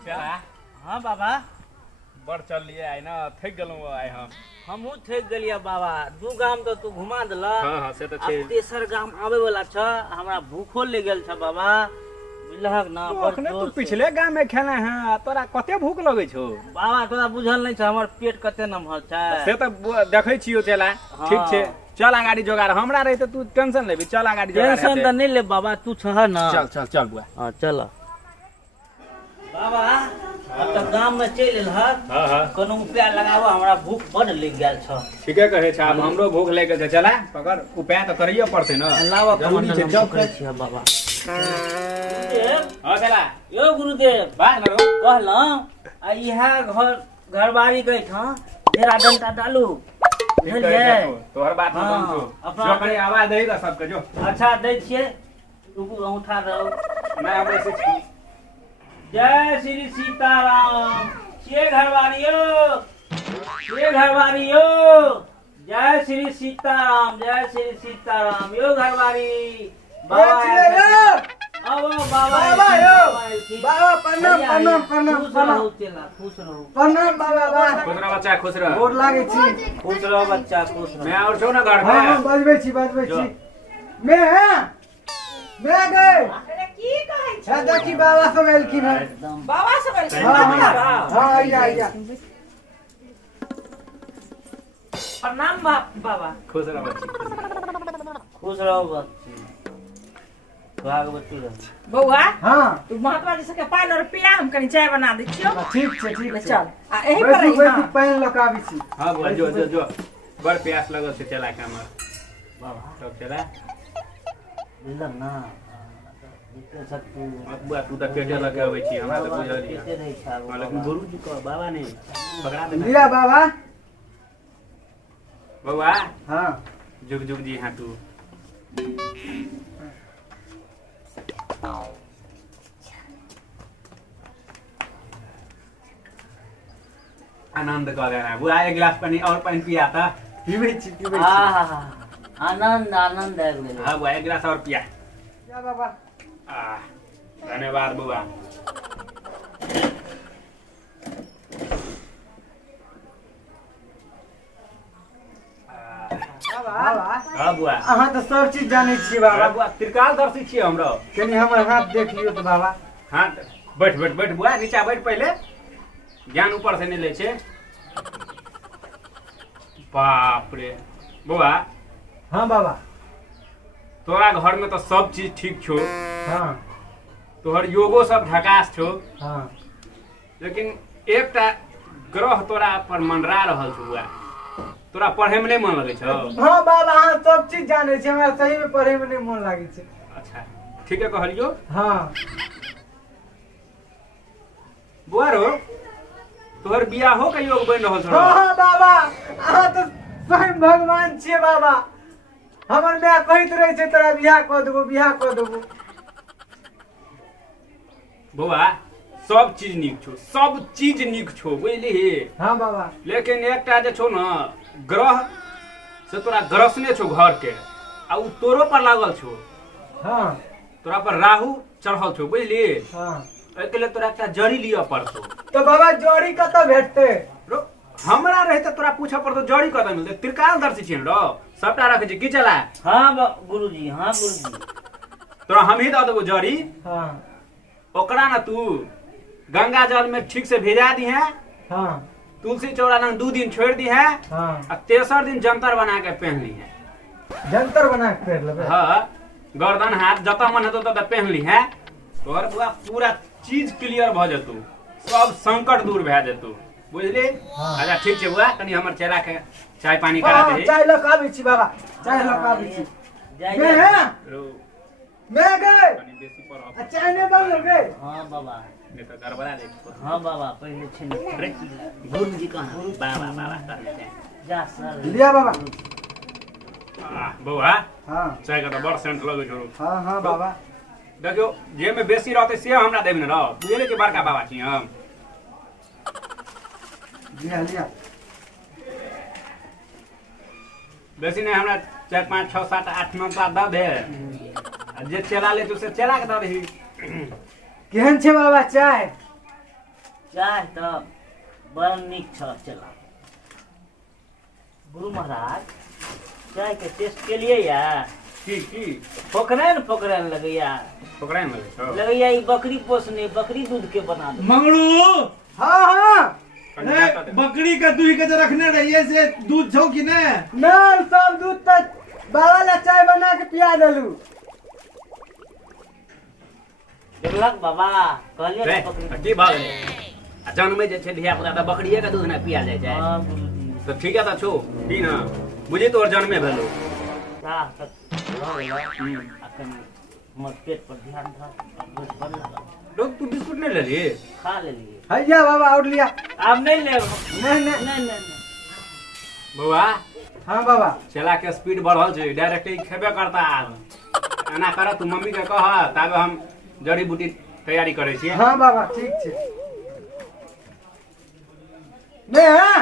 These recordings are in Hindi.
चला हाँ बाबा बड़ चल लिए आए ना थक गलो आए हमहू थक गलिया बाबा। दू गाम तो तू घुमा देला। हाँ से तो छे। अब तेसर गाम आवे वाला छ, हमरा भूखो ले गेल छ बाबा। बिलहक ना पर तू पिछले गाम में खेले हैं, तोरा कते भूख लगे छो? बाबा तोरा बुझल नहीं छ हमर पेट कते नमहर छ। से तो देखे छियो चला। ठीक छे, चल गाड़ी जोगार। हमरा रहे तो तू टेंशन लेबी, चल गाड़ी जोगार। टेंशन त नहीं ले बाबा, तू छ ना। चल चल चल बुआ। हां चल बाबा। अब तक गाम में चल एल ह। हां हां कोनो उपाय लगाओ, हमरा भूख बड़ लग गेल छ। ठीके कहे छ, अब हमरो भूख लगे छ। चला पकड़, उपाय तो करियो पड़ते न। लावा जरूरी छे, जब करे छी बाबा। हां चला यो गुरुदेव बात करो। कहला आ इहा घरबारी गई था, घेरा डंटा डालू। तोहर बात में बन छो। जो कहीं आवाज देगा सबके जो। अच्छा दै छिए, रुकू उठा रहो। मैं हमरे से छी। जय श्री सीताराम। ये घरवारियो, ये घरवारियो। जय श्री सीताराम, जय श्री सीताराम। यो घरवारी बाबा। आओ बाबा। बाबा यो बाबा प्रणाम प्रणाम प्रणाम खुश रहो चला, खुश रहो। प्रणाम बाबा बाबा। खुश रह बच्चा, खुश रह। गोर लागे छी। खुश रहो बच्चा, खुश रहो। मैं और छो ना घर हां में। बजबै छी। मैं गए। अरे की कहै छी? है देखी बाबा सब एलखिन है। एकदम बाबा सब एलखिन। हां आइया। प्रणाम बाबा। खुश रह बच्ची। खुश रहो बच्ची, भागवती रहो। बौआ हां तू महात्मा जी सबके पान और पिया, हम कनी चाय बना दै छियो। ठीक छै। चल आ एही पर बैठू रही। पानी लकाबी छी। हां बुआ जो जो जो। बड़ प्यास लगल से चला के हमर। बाबा सब चला। बुझल ना, दिक्कत छ तू। बुआ तू त पेटे लगे आबै छी, हमरा त बुझल पेटे नहीं खा हां लेकिन गुरुजी को बाबा ने पकड़ा देना। लिया बाबा। बाबा हां जुग जुग जी हां तू। आनंद कर रहा है बुआ। एक गिलास पानी और पानी पिया था। पीबै छी। आहा आनंद आनंद आ गेल। हाँ बुआ एक गिलास और पिया। या बाबा। धन्यवाद बुआ। बाबा हाँ बुआ। अहाँ तो सब चीज जानै छी बाबा बाबा। बुआ त्रिकाल दर्शी छियै हमरो। कनी हमर हाथ देख लियो तो बाबा। हाँ बैठ बैठ बैठ बुआ, नीचा बैठ पहले। ज्ञान ऊपर से नहीं ले छे। बाप रे बुआ, हां बाबा। तोरा घर में तो सब चीज ठीक छो। हां तोहर योगो सब झकास छो। हां लेकिन एकटा ग्रह तोरा पर मंडरा रहल छो बुआ। तोरा पढ़े में नहीं मन लगे छो? हां बाबा अहाँ सब चीज जानै छी, हमरा सही में पढ़े में नहीं मन लागे छै। अच्छा ठीक है कहलियो। हां बुआ रो तोहर बियाहो के योग बन रहल छो। हां बाबा अहाँ तो स्वयं भगवान छियै बाबा। हमर माय कहैत रहे छै तोरा बियाह क देबो। बुआ सब चीज निक छो, सब चीज निक छो बुझली। हां बाबा। लेकिन एकटा जे छो ना ग्रह से तोरा ग्रसने छो घर के, आ उ तोरो पर लागल छो। हां तोरा पर राहु चढ़ल छो बुझली। हां एके लिए तोरा एकटा जड़ी लिया पड़तो। तो बाबा जोड़ी कतऽ भेटतै? रो हमरा रहे त तोरा पूछा पड़तो जड़ी कतऽ मिलते। त्रिकालदर्शी छियै रो, सबटा रखे छी की चला। हाँ गुरुजी, हाँ गुरुजी। तोरा हम ही द देबो जड़ी। हां ओकरा ना तू गंगा जल में ठीक से भिजा दी है। हां तुलसी चौरा नंग 2 दिन छोड़ दी है। हां आ तेसर दिन जंतर बना के पहन ली है। जंतर बना के फेर लेबै। हाँ गर्दन हाथ जत मन हेतौ तत पहन ली है। तोहर बुआ पूरा चीज क्लियर भ जतौ, सब संकट दूर भए जतौ बुझली। अच्छा ठीक छै बुआ, कनी हमर चेला के चाय पानी करा दे। चाय लऽ के आबै छी बाबा, चाय लऽ के आबै छी। जय मैं जय। है रो मैं गए। कनी बेसी पर आ चाय नहीं बन लोगे? हाँ बाबा। नहीं तो गड़बड़ा दे। हाँ बाबा पहले छे गुरुजी कहाँ? बाबा बाबा करने थे। जा सर लिया बाबा। बुआ हां चाय का तो बड़ सेंट लगे छो। हां हां बाबा। देखियो जे में बेसी रहते से हमरा देबे न रह। बुझले के बड़का बाबा छी हम। लिया बेसी नहीं हमरा 4 5 6 7 8 9 का द दे। जे चला ले तो से चला के द दही। केहन छे बाबा चाय? चाय तो बड़ नीक छ चला। गुरु महाराज चाय के टेस्ट के लिए या की फोकरैन लगैया पकड़ाए में लगे छो लगैया ई बकरी पोसने बकरी दूध के बना दे। मंगरू हाँ हाँ ए, बकरी का दूध के जो रखने रहिए से दूध छौ कि ने? नहीं सब दूध तक बाबा ला चाय बना के पिया देलू। देखलक बाबा कहलिए रे ना बकरी की भाग आ जन्मे जे छै धिया पुता त बकरिए के दूध ना पिया जाय छै। हाँ गुरुजी तो ठीक है त छो पी ना बुझे तोर जन्मे भेलो। चाह तक हो गया अखन हमर पेट पर ध्यान था दूध बन लगा लोग तू बिस्कुट नहीं ले लिए खा ले लिए। हैया बाबा और लिया। अब नहीं ले नहीं नहीं नहीं बउआ हाँ बाबा चला के स्पीड बढ़ल छै डायरेक्ट ही खेबे करता एना कर तू मम्मी के कह ताबे हम जड़ी बूटी तैयारी करे छियै। हाँ बाबा ठीक छै। नहीं हाँ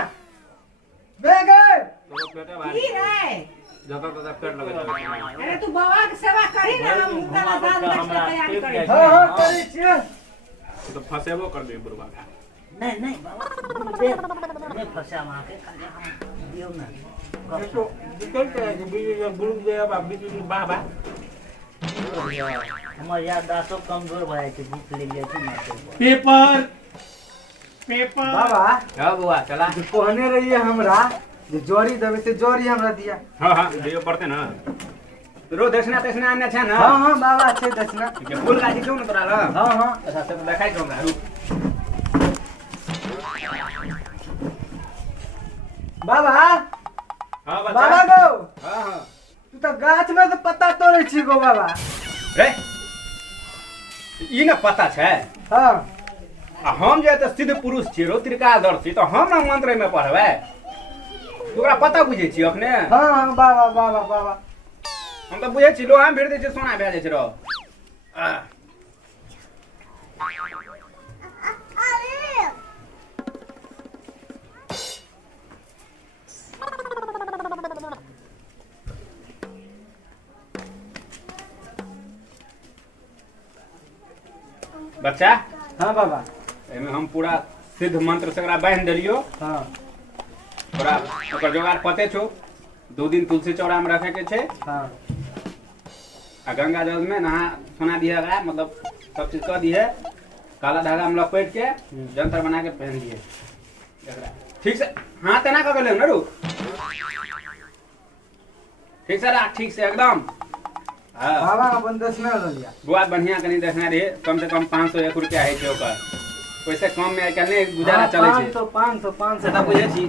बेगे तोरो पेटे की भारी रे जता तता पेट लगे छै। अरे तू बाबा के सेवा करी ना हम तारा दान दक्षिणा तैयारी करी। हाँ हाँ करे छियै। तो फसेबो कर दे बुढ़वा का। नहीं बाबा गुरुदेव नहीं फंसा वहाँ के खाली हम दियो ना तो निकल के बीच गुरुदेव आ बीच बाबा हमर याददाश्तो कमजोर भ जाइ छै भूख लग जाइ छै ना तो पेपर बाबा हां बुआ चला जो कहने रहिए हमरा जे जोड़ी देवे से जोड़ी हमरा दिया। हां दियो पड़ते ना रो दक्षिणा तक्षिणा आने छै ना। हाँ हाँ बाबा अच्छे दक्षिणा। ये फूल गाजी क्यों ना तोरा ल हाँ हाँ अच्छा से देखाई छौ हमरा रुक बाबा हां बच्चा बाबा गो हां तू तो गाछ में से पत्ता तोड़े छी गो बाबा। रे ई ना पता छै हाँ आ हम जे त सिद्ध पुरुष छी रो त्रिकालदर्शी तो हम ना मंत्र में पढ़बै तोरा पता बुझै छी अखने। हाँ हाँ बाबा बाबा बाबा हम तो बुझै छी लोहा भिड़ दै छै सोना भए जाइ छै रो बच्चा हाँ बाबा एमे हम पूरा सिद्ध मंत्र से एकरा बांध देलियो। हाँ तोरा ओकर जोगाड़ पते छौ 2 दिन तुलसी चौरा में रखे के छै हाँ आ गंगा जल में नहा सोना दिया गया मतलब सब चीज कर दिए काला धागा में लपेट के जंतर बना के पहन दिए एकरा ठीक से हाथ एना कर ले न रू ठीक से राख ठीक से एकदम। हां बाबा अपन दक्षिणा ले लिया। बुआ बढ़िया कनी देखना रे कम से कम 501 रुपया है छै ओकर पैसे कम में करने गुजारा चले छै 500 से त बुझे छी।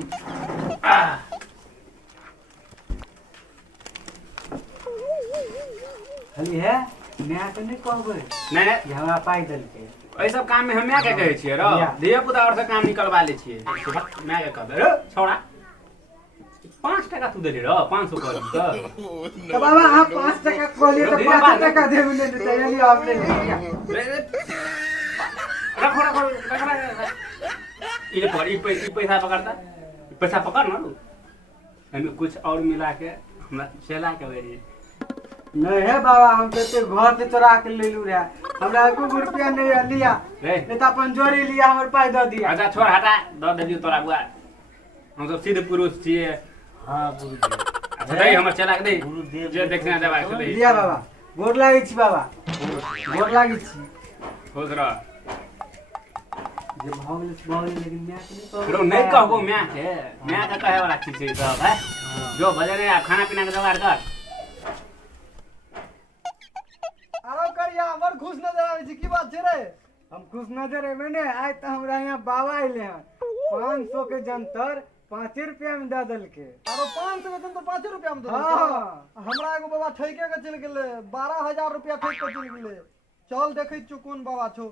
खाली है मैं तो नहीं कहबै नहीं नहीं कि हमरा पाई देलकै एहि सब काम में हम क्या कहे छियै रो धिया पुता और से काम निकलवा ले छियै मैं क्या कहबे रो छोड़ा 5 टका तू दे रो 500 कर त तो बाबा आप 5 टका कहलिए तो 5 टका देबे ले चाहिए आपने ले लिया। रख ये पर ई पैसा पकड़ता पैसा पकड़ ना तू हमें कुछ और मिला के हमरा चला के वेरी नहीं है बाबा हम तो घर से चोरा के ले लू रे हमरा एको रुपया नहीं लिया रे नहीं तो अपन जोड़ी लिया हमर पाई दे दिया। अच्छा छोड़ हटा दे देलियो तोरा बुआ हम सब सिद्ध पुरुष छियै। हाँ गुरुदेव अच्छा दे हमर चला के दे गुरुदेव जे देखना देबा के दे लिया बाबा गोर लागी छी बाबा गोर लागी छी खुश रह जे भागले लेकिन मैं नहीं रो नहीं कहबो मैं के कहे वाला चीज छै सब है जो भजन है खाना पीना के जोगाड़ कर। आराम करिया हमर खुश नजर आवे छी की बात छै रे हम खुश नजर है मैंने आज तो हमरा यहाँ बाबा आइले हैं 500 के जंतर 5 रुपया में दे देलके। आरो 500 के तो 5 रुपया में दे हाँ। हमरा एगो बाबा ठेके के चल गेले 12000 रुपया ठेक के चल गेले चल देखै छु कोन बाबा छौ।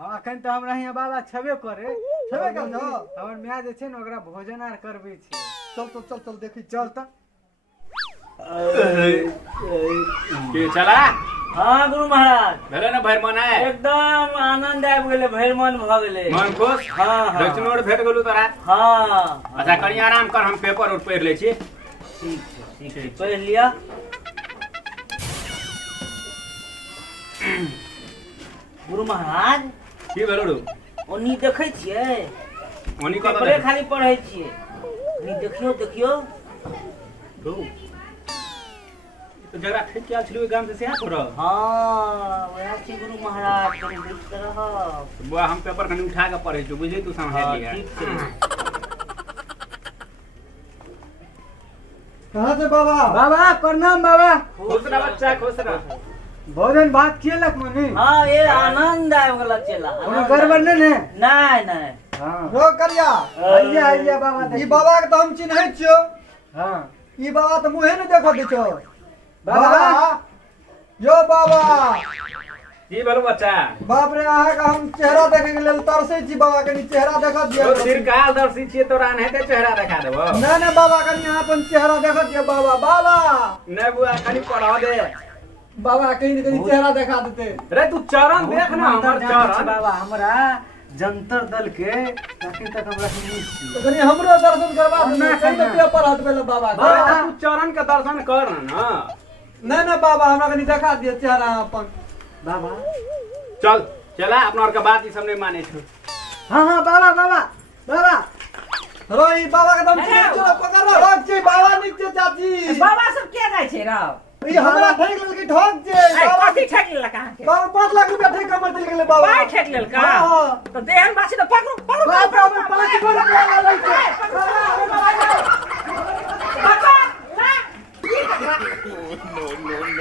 हाँ अखन तो हमरा यहाँ बाबा छबे करे छबे कर छ हमर माय जे छै ने ओकरा भोजन आर करबै छै। चल देखै चल त के चला हाँ गुरु महाराज भेले ना भैर मन है एकदम आनंद आबि गेलै भरि मन भ गेलै। मन खुश हाँ हाँ दक्षिणोर भेट गेलू तोरा। हाँ अच्छा कनी आराम कर हम पेपर और पढ़ ले छी। ठीक छै पढ़ि लिअ। गुरु महाराज की भेलो रू ओनी देखै छियै ओनी कत पेपरे खाली पढ़ै छियै ओनी देखियो देखियो तो जगह ठीक क्या छलियो गाम से सेहा पर हाँ वएह छी गुरु महाराज कनि बुझ के रह बुआ हम पेपर कनी उठा के पढ़ै छु बुझली तू समझ लिया ठीक छै कहाँ से बाबा बाबा प्रणाम बाबा। खुश रह बच्चा खुश रह। भोजन भात खियलक मनी? हाँ ये आनंद आबि गेल चेला कोनो गड़बड़ नहीं ने? नहीं नहीं हाँ रो करिया आइए आइए बाबा ई बाबा के तो हम चिन्है छियो। हाँ ई बाबा तो मुहे न देखो दै छो। बाबा यो बाबा की बोलू बच्चा बाप रे अहाँ का हम चेहरा देखे के लेल तरसै छी बाबा कनी चेहरा देखा दिया। तो सिरकाल दर्शी छिए तोरा नहते चेहरा देखा देबो नहीं बाबा कनी यहाँ अपन चेहरा देखा दिया बाबा। बाबा नहीं बुआ खाली पढ़ा दे बाबा कहीं न कहीं चेहरा देखा देते। रे तू चरण देख ना हमर चरण बाबा हमरा जंतर दल के ताकि तक हमरा हिम्मत तो कनी हमरो दर्शन करवा दे कहीं न पेपर हटबे ले बाबा के। बाबा तू चरण के दर्शन कर ना नहीं बाबा हमरा कनी देखा दिया चेहरा अपन। बाबा चल चला अपना और का बात ई सब नहीं माने छु हाँ हाँ बाबा बाबा बाबा रो ई बाबा के दम चलो पकड़ रो ठोक छी बाबा नीचे चाची। बाबा सब के जाय छै रौ ई हमरा ठेक लेल के ठोक छै बाबा। कथी ठेक लेलक अहाँ के बाबा 5 लाख रुपया ठेक हमर दिल गेले बाबा। पाय ठेक लेलका हां तो देहन बासी तो पकड़ू पकड़ू बाप रे 5 रुपया ले छै।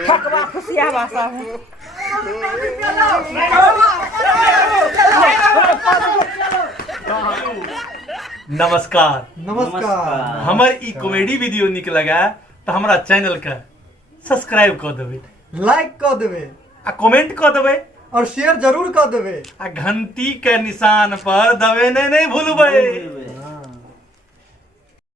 ठकवा खुशिया बासा है नमस्कार। नमस्कार। हमर ई कॉमेडी वीडियो निक लगा तो हमारा चैनल के सब्सक्राइब कर देबे, लाइक कर देबे आ कमेंट कर देबे, और शेयर जरूर कर देबे, आ घंटी के निशान पर दबे नहीं भूलबे।